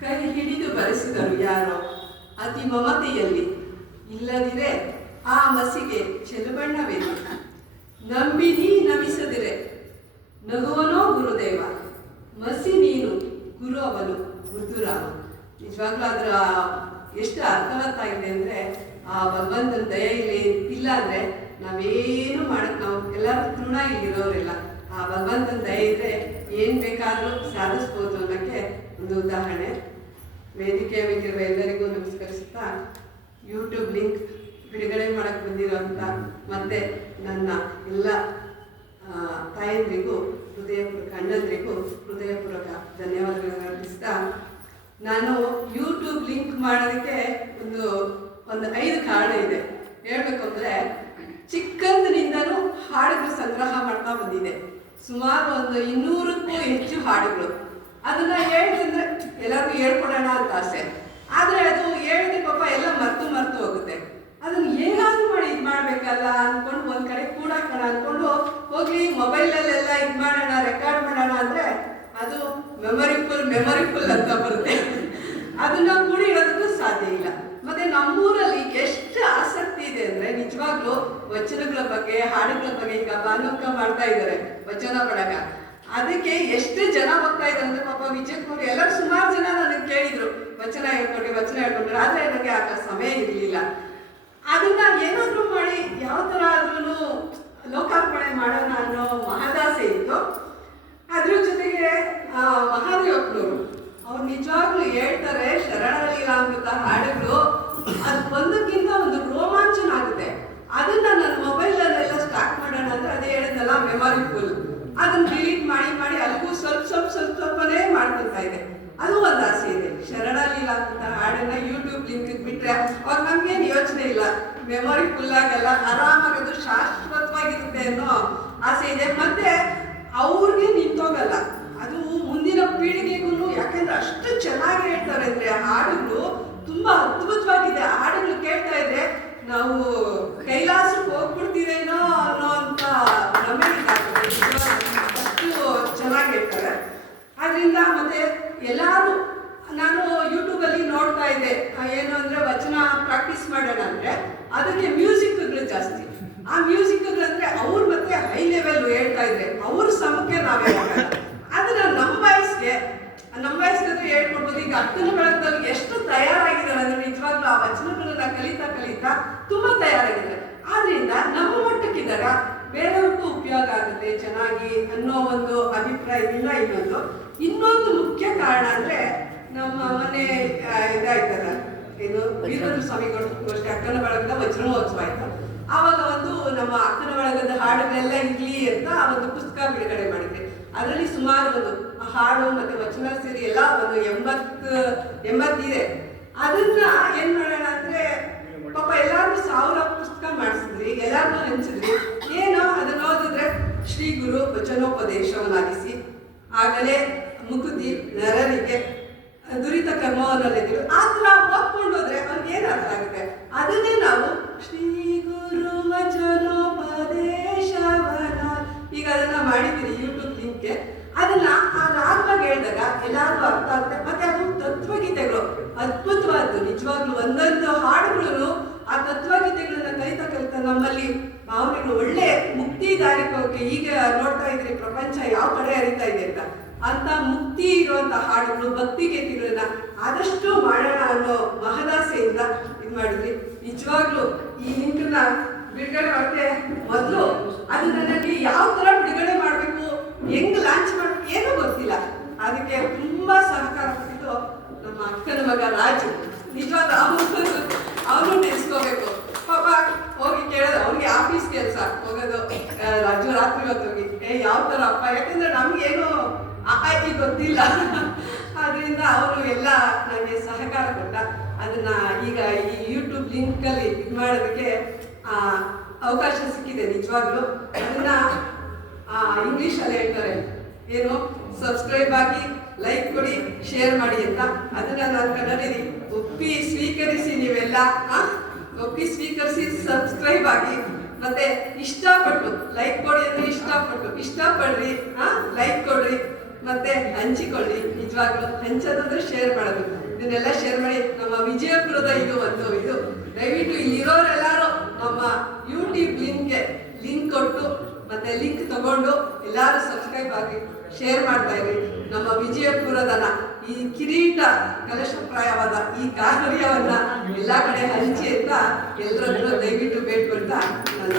ಕೈ ಹಿಡಿದು ಬರೆಸಿದರು ಯಾರೋ ಅತಿ ಮಮತೆಯಲ್ಲಿ. ಇಲ್ಲದಿರೆ ಆ ಮಸಿಗೆ ಚೆಲುಬಣ್ಣವೇನು. ನಂಬಿನಿ ನಮಿಸದಿರೆ ನಗುವನೋ ಗುರುದೇವ. ಮಸಿ ನೀನು ಗುರು ಅವನು ಮೃದುರಾಮ. ನಿಜವಾಗ್ಲೂ ಅದರ ಎಷ್ಟು ಅರ್ಥವತ್ತಾಗಿದೆ ಅಂದರೆ, ಆ ಭಗವಂತನ ದಯ ಇಲ್ಲಿ ಇಲ್ಲ ಅಂದರೆ ನಾವೇನು ಮಾಡಕ್ಕೆ, ನಾವು ಎಲ್ಲರೂ ತೃಣ ಇಲ್ಲಿರೋರೆಲ್ಲ. ಆ ಭಗವಂತನ ದಯ ಇದ್ರೆ ಏನು ಬೇಕಾದರೂ ಸಾಧಿಸ್ಬೋದು ಅನ್ನೋಕ್ಕೆ ಒಂದು ಉದಾಹರಣೆ. ವೇದಿಕೆಯ ಮೇಲಿರುವ ಎಲ್ಲರಿಗೂ ನಮಸ್ಕರಿಸುತ್ತಾ, ಯೂಟ್ಯೂಬ್ ಲಿಂಕ್ ಬಿಡುಗಡೆ ಮಾಡಕ್ಕೆ ಬಂದಿರೋಂಥ ಮತ್ತೆ ನನ್ನ ಎಲ್ಲ ತಾಯಂದ್ರಿಗೂ ಹೃದಯಪೂರ್ವಕ, ಅಣ್ಣಂದ್ರಿಗೂ ಹೃದಯಪೂರ್ವಕ ಧನ್ಯವಾದಗಳನ್ನು ಅರ್ಪಿಸ್ತಾ, ನಾನು ಯೂಟ್ಯೂಬ್ ಲಿಂಕ್ ಮಾಡೋದಕ್ಕೆ ಒಂದು 5 ಕಾರಣ ಇದೆ. ಹೇಳಬೇಕು ಅಂದರೆ, ಚಿಕ್ಕಂದಿನಿಂದನೂ ಹಾಡುಗಳು ಸಂಗ್ರಹ ಮಾಡ್ತಾ ಬಂದಿದೆ. ಸುಮಾರು ಒಂದು 200ಕ್ಕೂ ಹೆಚ್ಚು ಹಾಡುಗಳು. ಅದನ್ನು ಹೇಳಿದ್ರೆ ಎಲ್ಲರಿಗೂ ಹೇಳ್ಕೊಡೋಣ ಅಂತ ಆಸೆ. ಆದರೆ ಅದು ಹೇಳಿದ್ರೆ ಪಾಪ ಎಲ್ಲ ಮರ್ತು ಹೋಗುತ್ತೆ. ಅದನ್ನು ಹೇಗಾದ್ರೂ ಮಾಡಿ ಇದು ಮಾಡಬೇಕಲ್ಲ ಅಂದ್ಕೊಂಡು ಒಂದು ಕಡೆ ಕೂಡಾಕೋಣ ಅಂದ್ಕೊಂಡು ಹೋಗ್ಲಿ ಮೊಬೈಲಲ್ಲೆಲ್ಲ ಇದು ಮಾಡೋಣ, ರೆಕಾರ್ಡ್ ಮಾಡೋಣ ಅಂದರೆ ಅದು ಮೆಮೊರಿ ಫುಲ್ ಅಂತ ಬರುತ್ತೆ. ಅದನ್ನ ಕೂಡಿ ಇಡೋದಕ್ಕೂ ಸಾಧ್ಯ ಇಲ್ಲ. ಮತ್ತೆ ನಮ್ಮೂರಲ್ಲಿ ಎಷ್ಟು ಆಸಕ್ತಿ ಇದೆ ಅಂದರೆ, ನಿಜವಾಗ್ಲೂ ವಚನಗಳ ಬಗ್ಗೆ, ಹಾಡುಗಳ ಬಗ್ಗೆ ಈಗ ಭಾನುಕ ಮಾಡ್ತಾ ಇದ್ದಾರೆ ವಚನ ಪಡಕ. ಅದಕ್ಕೆ ಎಷ್ಟು ಜನ ಹೋಗ್ತಾ ಇದ್ದಾರೆ ಅಂದರೆ, ಪಾಪ ವಿಜಯಕುಮಾರ್ ಎಲ್ಲರೂ ಸುಮಾರು ಜನ ನನಗೆ ಕೇಳಿದ್ರು ವಚನ ಹೇಳ್ಕೊಂಡ್ರೆ. ಆದರೆ ನನಗೆ ಆಗ ಸಮಯ ಇರಲಿಲ್ಲ. ಅದನ್ನ ಏನಾದರೂ ಮಾಡಿ ಯಾವ ಥರ ಆದ್ರೂ ಲೋಕಾರ್ಪಣೆ ಮಾಡೋಣ ಅನ್ನೋ ಮಹದಾಸೆ ಇತ್ತು. ಅದ್ರ ಜೊತೆಗೆ ಮಹಾದೇವಪ್ಪನವರು ಅವ್ರು ನಿಜವಾಗ್ಲೂ ಹೇಳ್ತಾರೆ, ಶರಣಲೀಲಾಮೃತ ಹಾಡುಗಳು ಅದು ಒಂದಕ್ಕಿಂತ ಒಂದು ರೋಮಾಂಚನ ಆಗುತ್ತೆ. ಅದನ್ನ ನನ್ನ ಮೊಬೈಲಲ್ಲೆಲ್ಲ ಸ್ಟಾರ್ಟ್ ಮಾಡೋಣ ಅಂದರೆ, ಅದೇ ಹೇಳಿದ್ನಲ್ಲ ಮೆಮೊರಿ ಫುಲ್, ಅದನ್ನ ಡಿಲೀಟ್ ಮಾಡಿ ಅಲ್ಲಿಗೂ ಸ್ವಲ್ಪನೇ ಮಾಡ್ಕೊಳ್ತಾ ಇದೆ. ಅದು ಒಂದು ಆಸೆ ಇದೆ. ಶರಣಲೀಲಾಮೃತ ಹಾಡನ್ನ ಯೂಟ್ಯೂಬ್ ಲಿಂಕ್ ಬಿಟ್ಟರೆ ಅವಾಗ ನಮ್ಗೇನು ಯೋಚನೆ ಇಲ್ಲ, ಮೆಮೊರಿ ಫುಲ್ ಆಗಲ್ಲ, ಆರಾಮಾಗದು ಶಾಶ್ವತವಾಗಿರುತ್ತೆ ಅನ್ನೋ ಆಸೆ ಇದೆ. ಮತ್ತೆ ಅವ್ರಿಗೆ ನಿಂತೋಗಲ್ಲ, ಅದು ಮುಂದಿನ ಪೀಳಿಗೆಗೂ. ಯಾಕೆಂದ್ರೆ ಅಷ್ಟು ಚೆನ್ನಾಗಿ ಹೇಳ್ತಾರೆ ಅಂದರೆ, ಹಾಡುಗಳು ತುಂಬಾ ಅದ್ಭುತವಾಗಿದೆ. ಹಾಡುಗಳು ಕೇಳ್ತಾ ಇದ್ರೆ ನಾವು ಕೈಲಾಸಕ್ಕೆ ಹೋಗ್ಬಿಡ್ತೀರೇನೋ ಅನ್ನೋ ಅಂತ ನಮಗೆ ಅಷ್ಟು ಚೆನ್ನಾಗಿ ಹೇಳ್ತಾರೆ. ಆದ್ರಿಂದ ಮತ್ತೆ ಎಲ್ಲರೂ, ನಾನು ಯೂಟ್ಯೂಬಲ್ಲಿ ನೋಡ್ತಾ ಇದ್ದೆ, ಏನು ಅಂದರೆ ವಚನ ಪ್ರಾಕ್ಟೀಸ್ ಮಾಡೋಣ ಅಂದರೆ ಅದಕ್ಕೆ ಮ್ಯೂಸಿಕ್ಗಳು ಜಾಸ್ತಿ. ಆ ಮ್ಯೂಸಿಕ್ಗಳು ಅಂದರೆ ಅವ್ರು ಮತ್ತೆ ಹೈ ಲೆವೆಲ್ ಹೇಳ್ತಾ ಇದ್ರೆ ಅವ್ರ ಸಮಕ್ಕೆ ನಾವೇ ಅದನ್ನ ನಮ್ಮ ವಯಸ್ಸಿಗೆ ಹೇಳ್ಕೊಡ್ಬೋದು. ಈಗ ಅಕ್ಕನ ಬೆಳಕಲ್ಲಿ ಎಷ್ಟು ತಯಾರಾಗಿದ್ದಾರೆ ಅಂದರೆ, ನಿಜವಾಗ್ಲೂ ಆ ವಚನಗಳನ್ನ ಕಲಿತಾ ತುಂಬಾ ತಯಾರಾಗಿದ್ದಾರೆ. ಆದ್ರಿಂದ ನಮ್ಮ ಮಟ್ಟಕ್ಕಿದ್ದಾಗ ಬೇರೆಯವ್ರಿಗೂ ಉಪಯೋಗ ಆಗುತ್ತೆ ಚೆನ್ನಾಗಿ ಅನ್ನೋ ಒಂದು ಅಭಿಪ್ರಾಯದಿಂದ. ಇನ್ನೊಂದು ಮುಖ್ಯ ಕಾರಣ ಅಂದರೆ, ನಮ್ಮ ಮನೆ ಇದಾಯ್ತಲ್ಲ, ಏನು ವೀರಭದ್ರ ಸ್ವಾಮಿಗೋಷ್ಠಿ ಅಕ್ಕನ ಬಳಗದ ವಜ್ರೋತ್ಸವ ಆಯ್ತು. ಆವಾಗ ಒಂದು ನಮ್ಮ ಅಕ್ಕನ ಬಳಗದ ಹಾಡುಗಳೆಲ್ಲ ಇರಲಿ ಅಂತ ಒಂದು ಪುಸ್ತಕ ಬಿಡುಗಡೆ ಮಾಡಿದ್ವಿ. ಅದರಲ್ಲಿ ಸುಮಾರು ಒಂದು ಹಾಡು ಮತ್ತೆ ವಚನ ಸೇರಿ ಎಲ್ಲ ಒಂದು 80 ಇದೆ. ಅದನ್ನ ಏನ್ ಮಾಡೋಣ ಅಂದ್ರೆ, ಪಾಪ ಎಲ್ಲಾರ್ಗು 1000 ಪುಸ್ತಕ ಮಾಡಿಸಿದ್ರಿ, ಎಲ್ಲಾರ್ಗು ಹಂಚಿದ್ರಿ. ಏನೋ ಅದನ್ನ ಓದಿದ್ರೆ ಶ್ರೀ ಗುರು ವಚನೋಪದೇಶವನ್ನಾಗಿಸಿ ಆಗಲೇ ಮುಕುತಿ ನರರಿಗೆ ದುರಿತ ಕರ್ಮವನ್ನೆದಿರು ಆ ಥರ ಓದ್ಕೊಂಡು ಹೋದ್ರೆ ಅವ್ರಿಗೆ ಏನು ಅರ್ಥ ಆಗುತ್ತೆ. ಅದನ್ನೇ ನಾವು ಶ್ರೀ ಗುರು ವಚನೋಪದೇಶವನ ಈಗ ಅದನ್ನ ಮಾಡಿದ್ದೀರಿ ಯೂಟ್ಯೂಬ್ ಲಿಂಕ್ಗೆ. ಅದನ್ನ ಆ ರಾಗವಾಗಿ ಹೇಳಿದಾಗ ಎಲ್ಲರಿಗೂ ಅರ್ಥ ಆಗುತ್ತೆ. ಮತ್ತೆ ಅದು ತತ್ವಗೀತೆಗಳು ಅದ್ಭುತವಾದ್ದು. ನಿಜವಾಗ್ಲೂ ಒಂದೊಂದು ಹಾಡುಗಳು ಆ ತತ್ವಗೀತೆಗಳನ್ನ ಕಲಿತಾ ನಮ್ಮಲ್ಲಿ ಭಾವನೆಗಳು ಒಳ್ಳೆ ಮುಕ್ತಿ ದಾರಿಕೋಕೆ. ಈಗ ನೋಡ್ತಾ ಇದ್ರಿ ಪ್ರಪಂಚ ಯಾವ ಕಡೆ ಹರಿತಾ ಇದೆ ಅಂತ ಮುಕ್ತಿ ಇರುವಂತ ಹಾಡುಗಳು, ಭಕ್ತಿ ಗೀತೆಗಳನ್ನ ಆದಷ್ಟು ಮಾಡೋಣ ಅನ್ನೋ ಮಹದಾಸೆಯಿಂದ ಇದು ಮಾಡಿದ್ವಿ. ನಿಜವಾಗ್ಲೂ ಈ ಲಿಂಕ್ನ ಬಿಡುಗಡೆ ಮಾಡಕ್ಕೆ ಮೊದಲು ಅದು ನನಗೆ ಯಾವ ತರ ಬಿಡುಗಡೆ ಮಾಡಬೇಕು, ಹೆಂಗ್ ಲಾಂಚ್ ಮಾಡಬೇಕು ಏನೂ ಗೊತ್ತಿಲ್ಲ. ಅದಕ್ಕೆ ತುಂಬಾ ಸಹಕಾರ ಕೊಟ್ಟಿದ್ದು ನಮ್ಮ ಅಕ್ಕನ ಮಗ ರಾಜು. ನಿಜವಾದ ಅವನು ನೆನೆಸ್ಕೋಬೇಕು. ಪಾಪ ಹೋಗಿ ಕೇಳೋದು, ಅವ್ರಿಗೆ ಆಫೀಸ್ ಕೆಲಸ ಹೋಗೋದು, ರಾಜು ರಾತ್ರಿ ಹೊತ್ತು ಹೋಗಿ ಯಾವ ಥರ ಅಪ್ಪ, ಯಾಕಂದ್ರೆ ನಮ್ಗೇನು ಆಯ್ಕೆ ಗೊತ್ತಿಲ್ಲ. ಅದರಿಂದ ಅವರು ಎಲ್ಲ ನನಗೆ ಸಹಕಾರ ಕೊಟ್ಟ. ಅದನ್ನ ಈಗ ಈ ಯೂಟ್ಯೂಬ್ ಲಿಂಕಲ್ಲಿ ಇದು ಮಾಡೋದಕ್ಕೆ ಅವಕಾಶ ಸಿಕ್ಕಿದೆ. ನಿಜವಾಗ್ಲೂ ಅದನ್ನ ಇಂಗ್ಲೀಷಲ್ಲಿ ಹೇಳ್ತಾರೆ, ಏನು ಸಬ್ಸ್ಕ್ರೈಬ್ ಆಗಿ, ಲೈಕ್ ಕೊಡಿ, ಶೇರ್ ಮಾಡಿ ಅಂತ. ಅದನ್ನ ನಾನು ಕನ್ನಡದಲ್ಲಿ ಒಪ್ಪಿ ಸ್ವೀಕರಿಸಿ, ನೀವೆಲ್ಲ ಒಪ್ಪಿ ಸ್ವೀಕರಿಸಿ ಸಬ್ಸ್ಕ್ರೈಬ್ ಆಗಿ, ಮತ್ತೆ ಇಷ್ಟಪಟ್ಟು ಲೈಕ್ ಕೊಡಿ ಅಂದ್ರೆ ಇಷ್ಟಪಡ್ರಿ, ಲೈಕ್ ಕೊಡ್ರಿ, ಮತ್ತೆ ಹಂಚಿಕೊಳ್ಳಿ. ನಿಜವಾಗ್ಲೂ ಹಂಚೋದಂದ್ರೆ ಶೇರ್ ಮಾಡೋದು. ಇದನ್ನೆಲ್ಲ ಶೇರ್ ಮಾಡಿ. ನಮ್ಮ ವಿಜಯಪುರದ ಇದು ದಯವಿಟ್ಟು ಇಲ್ಲಿರೋರೆಲ್ಲರೂ ನಮ್ಮ ಯೂಟ್ಯೂಬ್ ಲಿಂಕ್ ಕೊಟ್ಟು ಮತ್ತೆ ಲಿಂಕ್ ತಗೊಂಡು ಎಲ್ಲರೂ ಸಬ್ಸ್ಕ್ರೈಬ್ ಆಗಿ ಶೇರ್ ಮಾಡ್ತಾ ಇರಿ. ನಮ್ಮ ವಿಜಯಪುರದ ಈ ಕಿರೀಟ ಕಲಶಪ್ರಾಯವಾದ ಈ ಕಾರ್ಯವನ್ನ ಎಲ್ಲ ಕಡೆ ಹಂಚಿ ಅಂತ ಎಲ್ಲರನ್ನು ದಯವಿಟ್ಟು ಬೇಡ್ಕೊಳ್ತಾ ನನ್ನ